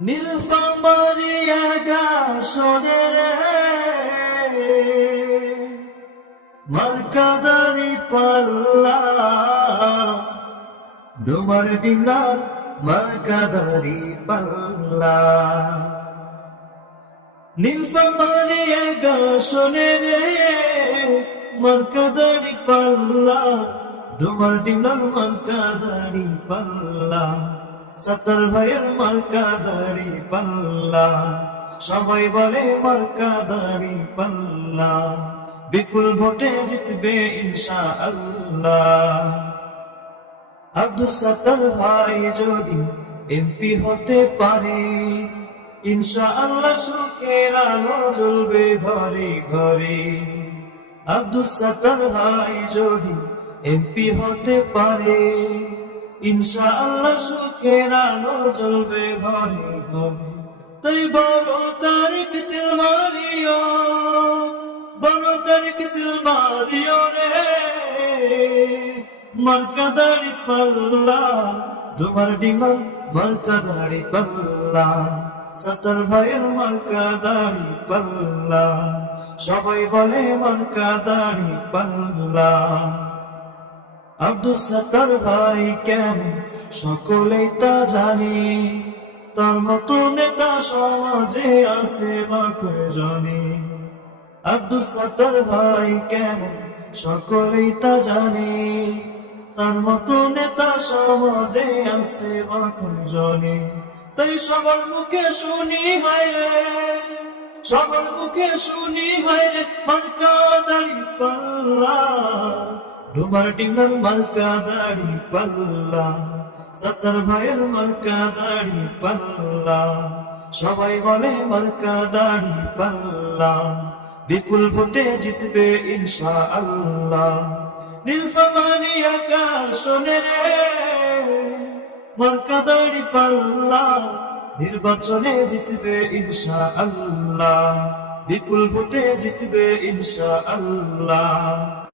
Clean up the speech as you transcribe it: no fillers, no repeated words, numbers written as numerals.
নীলফামারী আকাশের মার্কাদারি পাল্লা, ডোমার ডিমলার মার্কাদারি পাল্লা। নীলফামারী আকাশের মার্কাদারি পাল্লা, ডোমার ডিমলার মার্কাদারি পাল্লা। সাত্তার ভাইয়ের মার্কাদারি পাল্লা, সবাই বলে মার্কাদারি পাল্লা। বিপুল ভোটে জিতবে ইনশাআল্লাহ। আব্দুস সাত্তার ভাই যদি এমপি হতে পারে, ইনশাআল্লাহ সুখের আলো জ্বলবে ঘরে ঘরে। আব্দুস সাত্তার ভাই যদি এমপি হতে পারে, ইনশাআল্লাহ সুখের আলো জ্বলবে ঘরে ঘরে। তাই বড় তারিখ সিলমারিও, বড় তারিখ সিলমারিও রে, মার্কাদারি পাল্লা, ডোমার ডিমার মার্কাদারি পাল্লা। সাত্তার ভাইয়ের মার্কাদারি পাল্লা, সবাই বলে মার্কাদারি পাল্লা। আব্দুস সাত্তার ভাই কেন সকলেই তা জানে, তার মতো নেতা সমাজে আছে বা জানে। আব্দুস সাত্তার ভাই কেন সকলেই তা জানে, তার মতো নেতা সমাজে আছে বা জানে। তাই সবার মুখে শুনি হায়রে, সবার মুখে শুনি হায়রে, মার্কাদারি পাল্লা, ডোমার ডিমার মার্কাদারি পাল্লা। সাত্তার ভাইয়ের মার্কাদারি পাল্লা, সবাই বলে মার্কাদারি পাল্লা। বিপুল ভোটে জিতবে ইনশাআল্লাহ। নীলফামারী আকাশের মার্কাদারি পাল্লা, নির্বাচনে জিতবে ইনশাআল্লাহ। বিপুল ভোটে জিতবে ইনশাআল্লাহ।